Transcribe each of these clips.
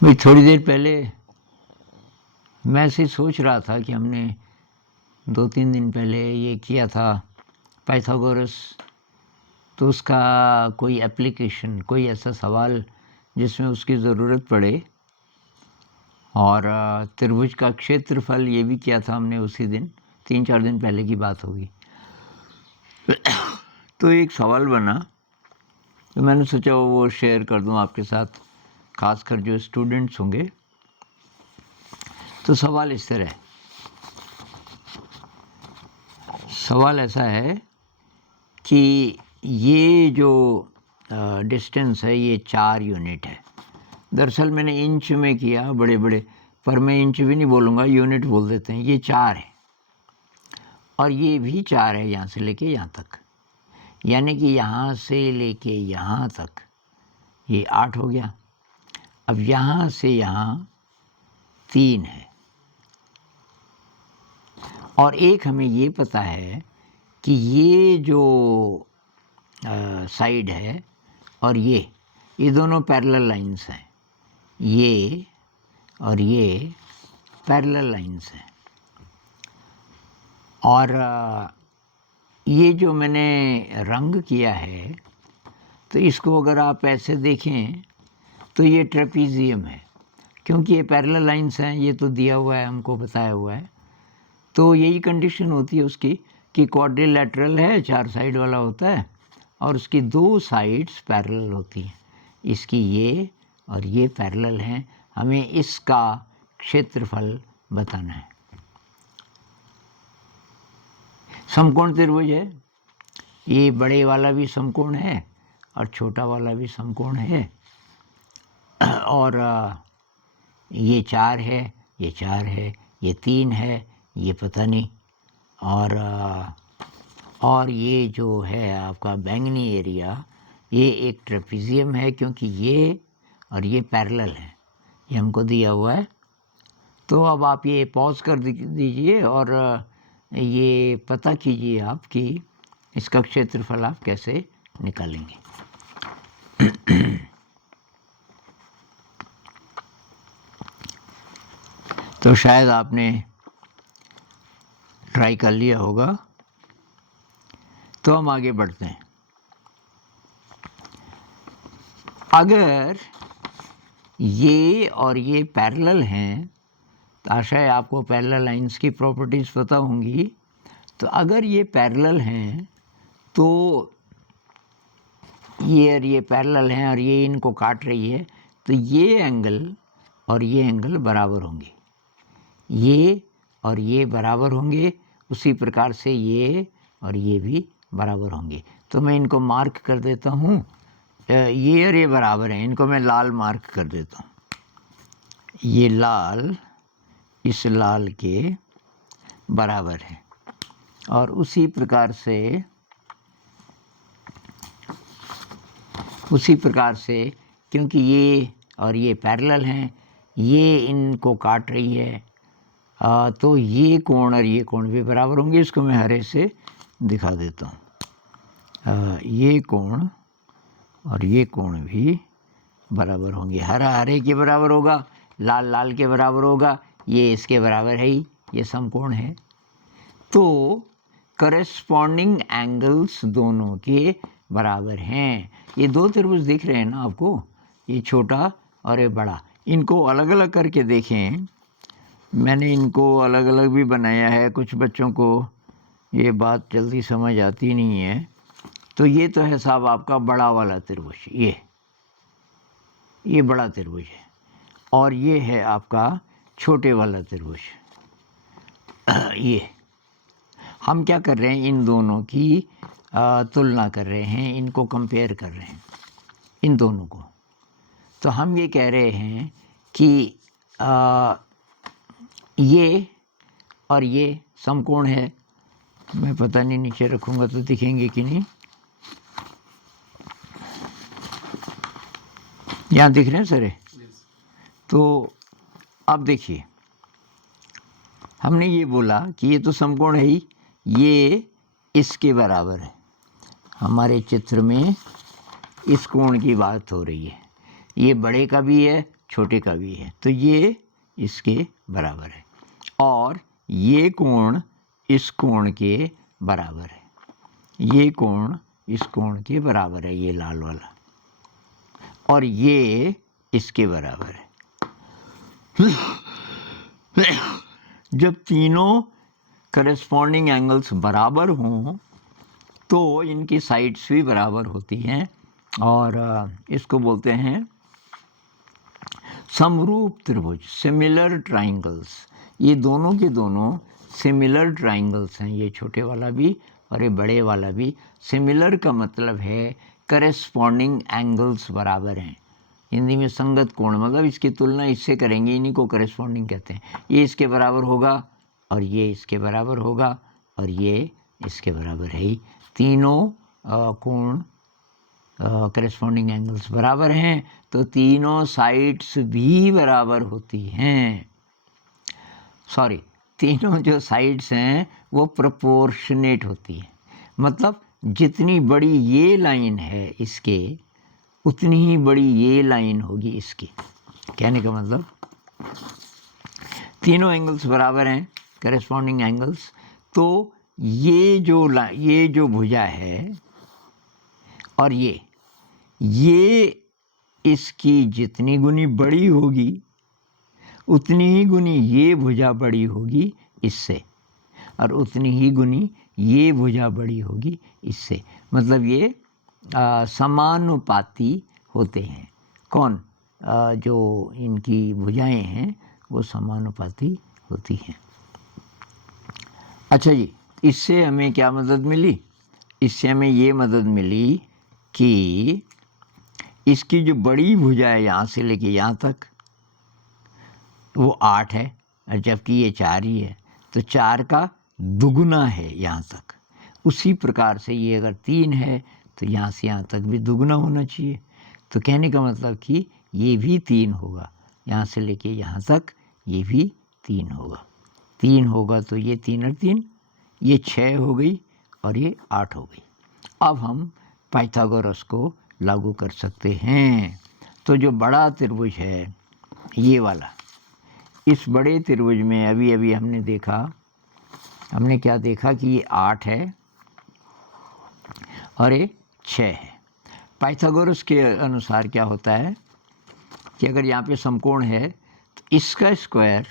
भाई थोड़ी देर पहले मैं ऐसे सोच रहा था कि हमने 2-3 दिन पहले ये किया था पाइथागोरस, तो उसका कोई एप्लीकेशन, कोई ऐसा सवाल जिसमें उसकी ज़रूरत पड़े, और त्रिभुज का क्षेत्रफल ये भी किया था हमने उसी दिन, 3-4 दिन पहले की बात होगी। तो एक सवाल बना, तो मैंने सोचा वो शेयर कर दूं आपके साथ, खासकर जो स्टूडेंट्स होंगे। तो सवाल इस तरह है, सवाल ऐसा है कि ये जो डिस्टेंस है ये 4 यूनिट है। दरअसल मैंने इंच में किया बड़े बड़े, पर मैं इंच भी नहीं बोलूँगा, यूनिट बोल देते हैं। ये 4 है और ये भी 4 है, यहाँ से लेके यहाँ तक, यानी कि यहाँ से लेके यहाँ तक ये 8 हो गया। अब यहाँ से यहाँ 3 है, और एक हमें ये पता है कि ये जो साइड है और ये दोनों पैरेलल लाइंस हैं, ये और ये पैरेलल लाइंस हैं। और ये जो मैंने रंग किया है, तो इसको अगर आप ऐसे देखें तो ये ट्रेपीजियम है, क्योंकि ये पैरेलल लाइंस हैं, ये तो दिया हुआ है, हमको बताया हुआ है। तो यही कंडीशन होती है उसकी कि क्वाड्रिलैटरल है, 4 साइड वाला होता है, और उसकी 2 साइड्स पैरेलल होती हैं। इसकी ये और ये पैरेलल हैं। हमें इसका क्षेत्रफल बताना है। समकोण त्रिभुज है, ये बड़े वाला भी समकोण है और छोटा वाला भी समकोण है, और ये 4 है, ये 4 है, ये 3 है, ये पता नहीं, और ये जो है आपका बैंगनी एरिया, ये एक ट्रेपीजियम है, क्योंकि ये और ये पैरेलल है, ये हमको दिया हुआ है। तो अब आप ये पॉज कर दीजिए और ये पता कीजिए आप कि इसका क्षेत्रफल आप कैसे निकालेंगे। तो शायद आपने ट्राई कर लिया होगा। तो हम आगे बढ़ते हैं। अगर ये और ये पैरेलल हैं, तो आशा है आपको पैरेलल लाइंस की प्रॉपर्टीज़ पता होंगी। तो अगर ये पैरेलल हैं, तो ये और ये पैरेलल हैं और ये इनको काट रही है, तो ये एंगल और ये एंगल बराबर होंगे, ये और ये बराबर होंगे। उसी प्रकार से ये और ये भी बराबर होंगे। तो मैं इनको मार्क कर देता हूँ, ये और ये बराबर हैं, इनको मैं लाल मार्क कर देता हूँ। ये लाल इस लाल के बराबर है, और उसी प्रकार से क्योंकि ये और ये पैरेलल हैं, ये इनको काट रही है, तो ये कोण और ये कोण भी बराबर होंगे। इसको मैं हरे से दिखा देता हूँ। ये कोण और ये कोण भी बराबर होंगे। हरा हरे के बराबर होगा, लाल लाल के बराबर होगा, ये इसके बराबर है ही, ये समकोण है। तो करस्पॉन्डिंग एंगल्स दोनों के बराबर हैं। ये 2 त्रिभुज दिख रहे हैं ना आपको, ये छोटा और ये बड़ा। इनको अलग अलग करके देखें, मैंने इनको अलग अलग भी बनाया है। कुछ बच्चों को ये बात जल्दी समझ आती नहीं है। तो ये तो है साहब आपका बड़ा वाला त्रिभुज, ये बड़ा त्रिभुज है, और ये है आपका छोटे वाला त्रिभुज। ये हम क्या कर रहे हैं, इन दोनों की तुलना कर रहे हैं, इनको कंपेयर कर रहे हैं, इन दोनों को। तो हम ये कह रहे हैं कि ये और ये समकोण है। मैं पता नहीं नीचे रखूँगा तो दिखेंगे कि नहीं, यहाँ दिख रहे हैं सर? तो अब देखिए, हमने ये बोला कि ये तो समकोण है ही, ये इसके बराबर है। हमारे चित्र में इस कोण की बात हो रही है। ये बड़े का भी है, छोटे का भी है, तो ये इसके बराबर है और ये कोण इस कोण के बराबर है, ये कोण इस कोण के बराबर है, ये लाल वाला, और ये इसके बराबर है। जब तीनों करस्पॉन्डिंग एंगल्स बराबर हों तो इनकी साइड्स भी बराबर होती हैं और इसको बोलते हैं समरूप त्रिभुज, सिमिलर ट्राइंगल्स। ये दोनों के दोनों सिमिलर ट्राइंगल्स हैं, ये छोटे वाला भी और ये बड़े वाला भी। सिमिलर का मतलब है करस्पॉन्डिंग एंगल्स बराबर हैं, हिंदी में संगत कोण, मतलब इसकी तुलना इससे करेंगे, इन्हीं को करस्पॉन्डिंग कहते हैं। ये इसके बराबर होगा और ये इसके बराबर होगा और ये इसके बराबर है ही। तीनों कोण करस्पॉन्डिंग एंगल्स बराबर हैं तो तीनों साइड्स भी बराबर होती हैं। सॉरी, तीनों जो साइड्स हैं वो प्रोपोर्शनेट होती हैं, मतलब जितनी बड़ी ये लाइन है इसके उतनी ही बड़ी ये लाइन होगी इसकी। कहने का मतलब तीनों एंगल्स बराबर हैं, करस्पॉन्डिंग एंगल्स, तो ये जो भुजा है और ये इसकी जितनी गुनी बड़ी होगी उतनी ही गुनी ये भुजा बड़ी होगी इससे, और उतनी ही गुनी ये भुजा बड़ी होगी इससे। मतलब ये समानुपाती होते हैं। कौन? जो इनकी भुजाएं हैं वो समानुपाती होती हैं। अच्छा जी, इससे हमें क्या मदद मिली? इससे हमें ये मदद मिली कि इसकी जो बड़ी भुजा है यहाँ से लेके यहाँ तक वो 8 है और जबकि ये 4 ही है, तो 4 का दुगुना है यहाँ तक। उसी प्रकार से ये अगर 3 है तो यहाँ से यहाँ तक भी दुगुना होना चाहिए। तो कहने का मतलब कि ये भी 3 होगा, यहाँ से लेके यहाँ तक ये भी 3 होगा। 3 होगा तो ये 3 और 3 ये 6 हो गई और ये 8 हो गई। अब हम पाइथागोरस को लागू कर सकते हैं। तो जो बड़ा त्रिभुज है ये वाला, इस बड़े त्रिभुज में अभी हमने क्या देखा कि ये 8 है और ये 6 है। पाइथागोरस के अनुसार क्या होता है कि अगर यहाँ पे समकोण है तो इसका स्क्वायर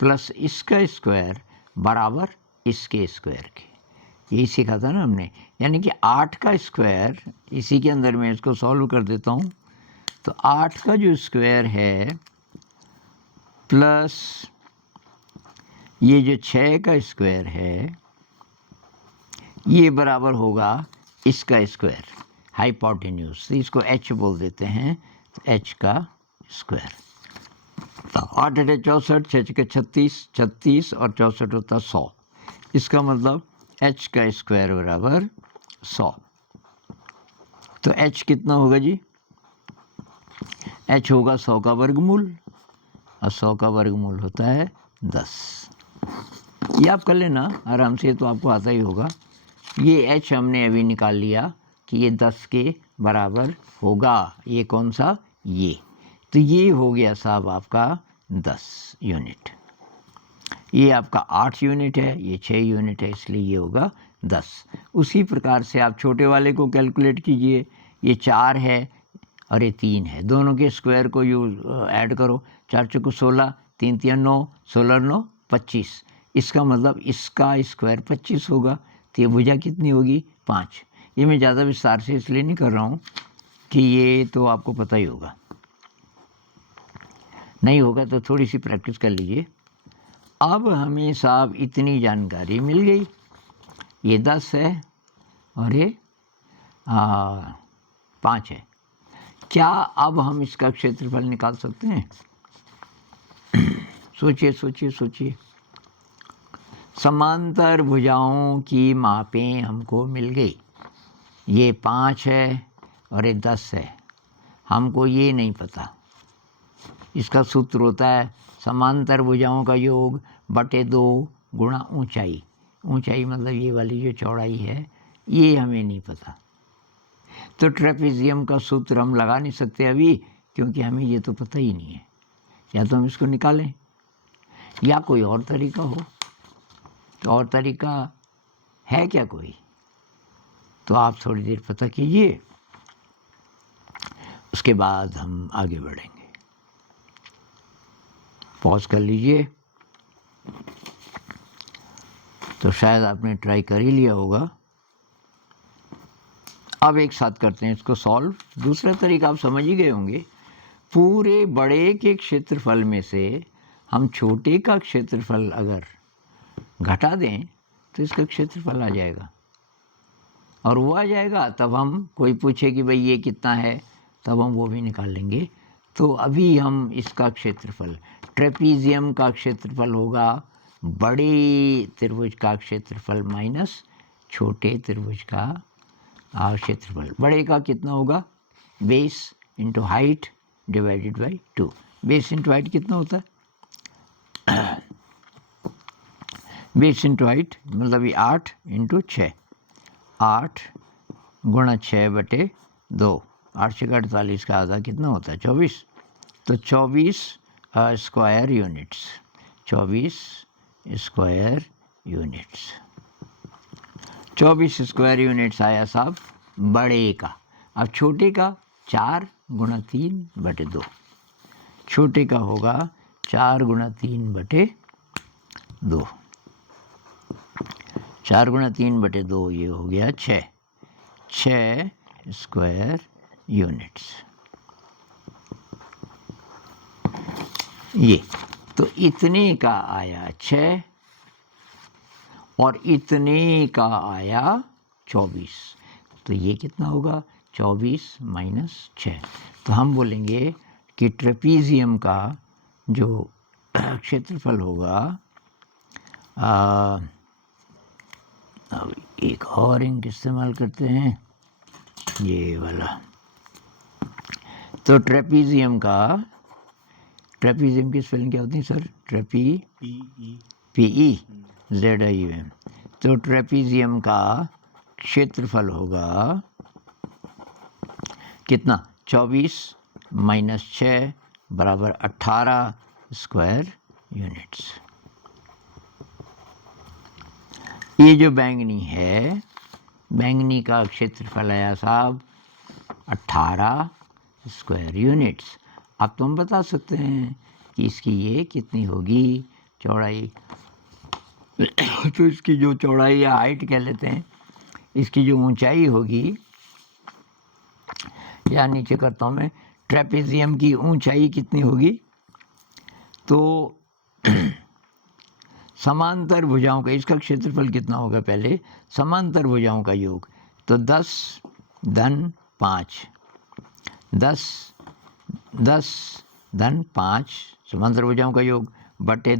प्लस इसका स्क्वायर बराबर इसके स्क्वायर के, यही सीखा था ना हमने। यानी कि 8 का स्क्वायर, इसी के अंदर मैं इसको सॉल्व कर देता हूँ, तो 8 का जो स्क्वायर है प्लस ये जो 6 का स्क्वायर है ये बराबर होगा इसका स्क्वायर, हाइपोटेन्यूज, इसको h बोल देते हैं, तो h का स्क्वायर। 8 है 64, 6 के 36, 36 और 64 होता 100। इसका मतलब h का स्क्वायर बराबर 100। तो h कितना होगा जी? h होगा 100 का वर्गमूल और 100 का वर्गमूल होता है 10। ये आप कर लेना आराम से, तो आपको आता ही होगा। ये h हमने अभी निकाल लिया कि ये 10 के बराबर होगा। ये कौन सा? ये। तो ये हो गया साहब आपका 10 यूनिट। ये आपका 8 यूनिट है, ये 6 यूनिट है, इसलिए ये होगा 10। उसी प्रकार से आप छोटे वाले को कैलकुलेट कीजिए। ये 4 है और ये 3 है, दोनों के स्क्वायर को ऐड करो। 4 चौको 16, 3 3 9, 16 9 25। इसका मतलब इसका स्क्वायर 25 होगा। तो ये भुजा कितनी होगी? 5। ये मैं ज़्यादा विस्तार से इसलिए नहीं कर रहा हूँ कि ये तो आपको पता ही होगा, नहीं होगा तो थोड़ी सी प्रैक्टिस कर लीजिए। अब हमें साहब इतनी जानकारी मिल गई, ये 10 है और ये 5 है। क्या अब हम इसका क्षेत्रफल निकाल सकते हैं? सोचिए सोचिए सोचिए। समांतर भुजाओं की मापें हमको मिल गई। ये 5 है और ये 10 है। हमको ये नहीं पता। इसका सूत्र होता है समांतर भुजाओं का योग बटे 2 गुणा ऊंचाई। ऊंचाई मतलब ये वाली जो चौड़ाई है, ये हमें नहीं पता। तो ट्रेपेजियम का सूत्र हम लगा नहीं सकते अभी, क्योंकि हमें ये तो पता ही नहीं है। या तो हम इसको निकालें या कोई और तरीका हो। तो और तरीका है क्या कोई? तो आप थोड़ी देर पता कीजिए, उसके बाद हम आगे बढ़ेंगे। पॉज कर लीजिए। तो शायद आपने ट्राई कर ही लिया होगा। अब एक साथ करते हैं इसको सॉल्व। दूसरा तरीका आप समझ ही गए होंगे। पूरे बड़े के क्षेत्रफल में से हम छोटे का क्षेत्रफल अगर घटा दें तो इसका क्षेत्रफल आ जाएगा, और वो आ जाएगा तब हम, कोई पूछे कि भाई ये कितना है, तब हम वो भी निकाल लेंगे। तो अभी हम इसका क्षेत्रफल, ट्रेपीजियम का क्षेत्रफल होगा बड़े त्रिभुज का क्षेत्रफल माइनस छोटे त्रिभुज का क्षेत्रफल। बड़े का कितना होगा? Base into height divided by 2। Base into height कितना होता है? बेस इंटू हाइट मतलब ये 8 इंटू 6, 8 गुणा 6/2, 8 6 48 का आधा कितना होता है? 24। तो 24 square units, 24 square units, 24 square units आया साहब बड़े का। अब छोटे का 4 गुणा 3/2, छोटे का होगा 4 गुणा 3/2, 4 गुणा 3/2 ये हो गया 6 स्क्वायर यूनिट्स। ये तो इतने का आया 6 और इतने का आया 24। तो ये कितना होगा? 24 माइनस 6। तो हम बोलेंगे कि ट्रेपीजियम का जो क्षेत्रफल होगा, अब एक और इंक इस्तेमाल करते हैं, ये वाला। तो ट्रेपीजियम की स्पेलिंग क्या होती है सर? PEZIUM। तो ट्रेपीजियम का क्षेत्रफल होगा कितना? 24 माइनस 6 बराबर 18 स्क्वायर यूनिट्स। ये जो बैंगनी है, बैंगनी का क्षेत्रफल आया साहब 18 स्क्वायर यूनिट्स। अब तुम बता सकते हैं कि इसकी ये कितनी होगी चौड़ाई। तो इसकी जो चौड़ाई या हाइट कह लेते हैं, इसकी जो ऊंचाई होगी, या नीचे करता हूँ मैं, ट्रेपीजियम की ऊंचाई कितनी होगी? तो समांतर भुजाओं का इसका क्षेत्रफल कितना होगा? पहले समांतर भुजाओं का योग, तो 10 धन 5, 10 धन 5 समांतर भुजाओं का योग बटे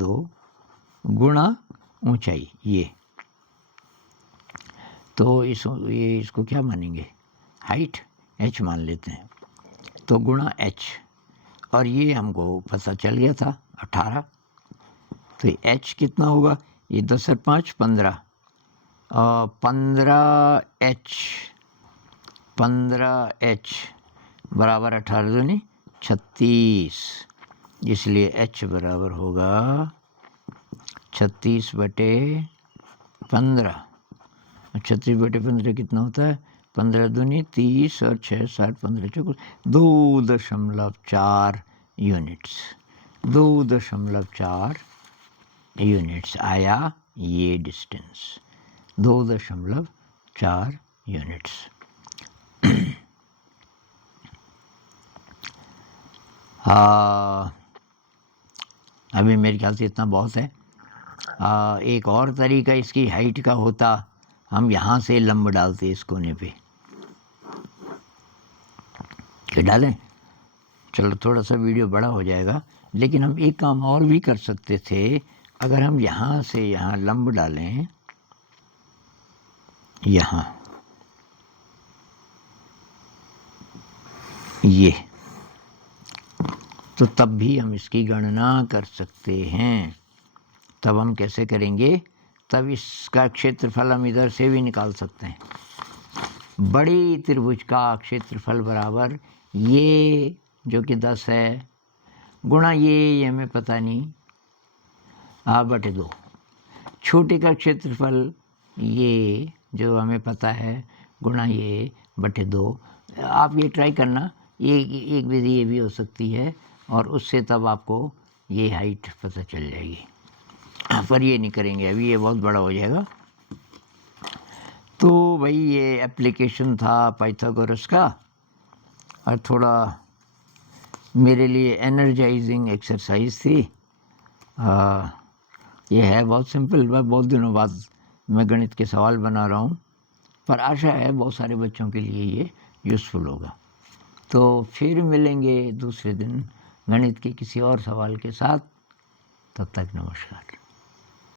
2 गुणा ऊंचाई। ये तो इसको क्या मानेंगे? हाइट, h मान लेते हैं। तो गुणा h, और ये हमको पता चल गया था 18। तो h कितना होगा? ये 10 और 5 15, 15h बराबर 18 दूनी 36, इसलिए h बराबर होगा 36/15। 36/15 कितना होता है? 15 दूनी 30 और 6 60 15 चौक 2.4 यूनिट्स, 2.4 यूनिट्स आया ये डिस्टेंस, 2.4 यूनिट्स। अभी मेरे ख्याल से इतना बहुत है। एक और तरीका इसकी हाइट का होता, हम यहाँ से लंब डालते इस कोने पे, क्या डालें? चलो थोड़ा सा वीडियो बड़ा हो जाएगा, लेकिन हम एक काम और भी कर सकते थे। अगर हम यहाँ से यहाँ लंब डालें, यहाँ ये, तो तब भी हम इसकी गणना कर सकते हैं। तब हम कैसे करेंगे? तब इसका क्षेत्रफल हम इधर से भी निकाल सकते हैं। बड़े त्रिभुज का क्षेत्रफल बराबर ये जो कि 10 है, गुणा ये हमें पता नहीं, बटे 2। छोटे का क्षेत्रफल ये जो हमें पता है, गुणा ये बटे 2। आप ये ट्राई करना, एक विधि ये भी हो सकती है, और उससे तब आपको ये हाइट पता चल जाएगी, पर ये नहीं करेंगे अभी, ये बहुत बड़ा हो जाएगा। तो भाई ये एप्लीकेशन था पाइथागोरस का, और थोड़ा मेरे लिए एनर्जाइजिंग एक्सरसाइज थी। ये है बहुत सिंपल, मैं बहुत दिनों बाद मैं गणित के सवाल बना रहा हूँ, पर आशा है बहुत सारे बच्चों के लिए ये यूज़फुल होगा। तो फिर मिलेंगे दूसरे दिन गणित के किसी और सवाल के साथ, तब तक नमस्कार।